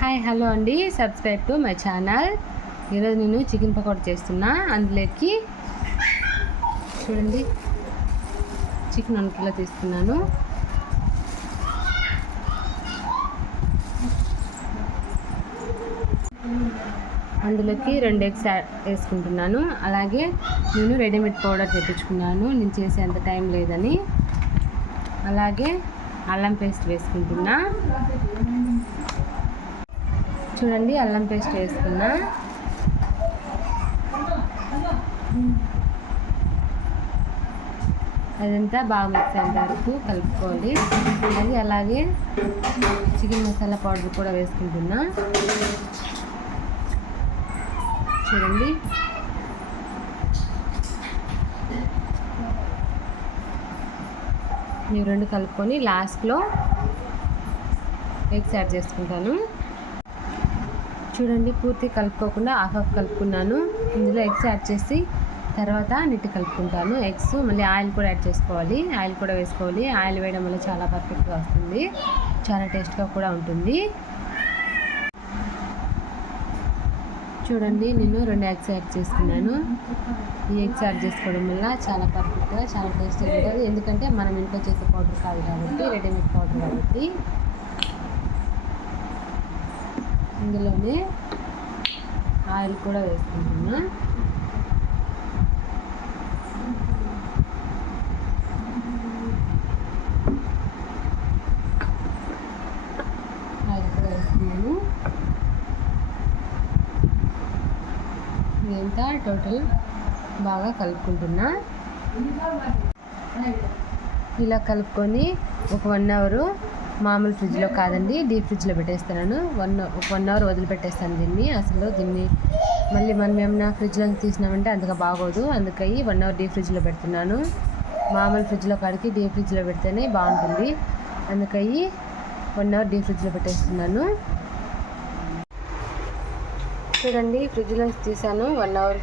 Hi hello అండి, subscribe to my channel. ఈరోజు నేను చికెన్ పకోడీ చేస్తున్నా. అందులోకి చూడండి, చికెన్ 1 కిలో తీసుకున్నాను. అందులోకి 2 ఎగ్స్ వేసుకుంటున్నాను. అలాగే నేను రెడీమేడ్ పౌడర్ తెప్పించుకున్నాను, నేను చేసేంత టైం లేదని. అలాగే అల్లం పేస్ట్ వేసుకుంటున్నా. చూడండి, అల్లం పేస్ట్ వేసుకున్నా. అదంతా బాగా మిక్స్ అయ్యేంత వరకు కలుపుకోవాలి. అలాగే చికెన్ మసాలా పౌడర్ కూడా వేసుకుంటున్నా. చూడండి, ఈ 2 కలుపుకొని లాస్ట్లో ఎగ్స్ యాడ్ చేసుకుంటాను. చూడండి, పూర్తి కలుపుకోకుండా హాఫ్ కలుపుకున్నాను. ఇందులో ఎగ్స్ యాడ్ చేసి తర్వాత నీట్గా కలుపుకుంటాను. ఎగ్స్ మళ్ళీ ఆయిల్ కూడా యాడ్ చేసుకోవాలి, ఆయిల్ కూడా వేసుకోవాలి. ఆయిల్ వేయడం వల్ల చాలా పర్ఫెక్ట్గా వస్తుంది, చాలా టేస్ట్గా కూడా ఉంటుంది. చూడండి, నేను 2 ఎగ్స్ యాడ్ చేసుకున్నాను. ఈ ఎగ్స్ యాడ్ చేసుకోవడం వల్ల చాలా పర్ఫెక్ట్గా, చాలా టేస్టీగా ఉంటుంది. ఎందుకంటే మనం ఇంట్లో చేసే పౌడర్ కాదు కాబట్టి, రెడీమేడ్ పౌడర్ కాబట్టి. ఇందులోనే ఆయిల్ కూడా వేసుకుంటున్నా. ఆయిల్ కూడా వేసుకున్నాను. ఇదంతా టోటల్ బాగా కలుపుకుంటున్నా. ఇలా కలుపుకొని ఒక 1 అవర్ మామూలు ఫ్రిడ్జ్లో కాదండి, డీప్ ఫ్రిడ్జ్లో పెట్టేస్తున్నాను. 1 అవర్ వదిలిపెట్టేస్తాను దీన్ని. మళ్ళీ మనం ఏమన్నా ఫ్రిడ్జ్లో తీసినామంటే అంతగా బాగోదు, అందుకని 1 అవర్ డీప్ ఫ్రిడ్జ్లో పెడుతున్నాను. మామూలు ఫ్రిడ్జ్లో కాడికి డీప్ ఫ్రిడ్జ్లో పెడితేనే బాగుంటుంది, అందుకని 1 అవర్ డీప్ ఫ్రిడ్జ్లో పెట్టేస్తున్నాను. చూడండి, ఫ్రిడ్జ్లో తీసాను. 1 అవర్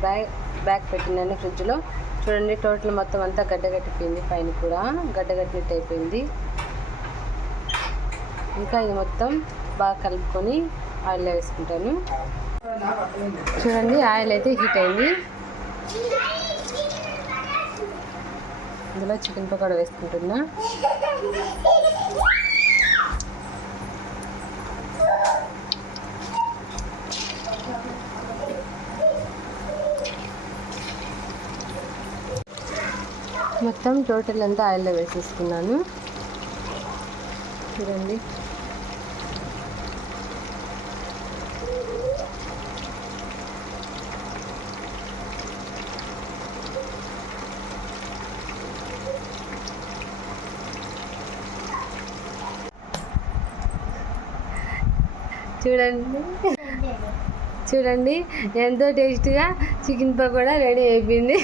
బ్యాక్ పెట్టినాను ఫ్రిడ్జ్లో. చూడండి, టోటల్ మొత్తం అంతా గడ్డగట్టిపోయింది, పైన కూడా గడ్డగట్టినట్టు అయిపోయింది. ఇంకా ఇది మొత్తం బాగా కలుపుకొని ఆయిల్లో వేసుకుంటాను. చూడండి, ఆయిల్ అయితే హీట్ అయింది. ఇందులో చికెన్ పకోడా వేసుకుంటున్నా. మొత్తం టోటల్ అంతా ఆయిల్లో వేసేసుకున్నాను. చూడండి, చూడండి ఎంతో టేస్టీగా చికెన్ పకోడా రెడీ అయిపోయింది.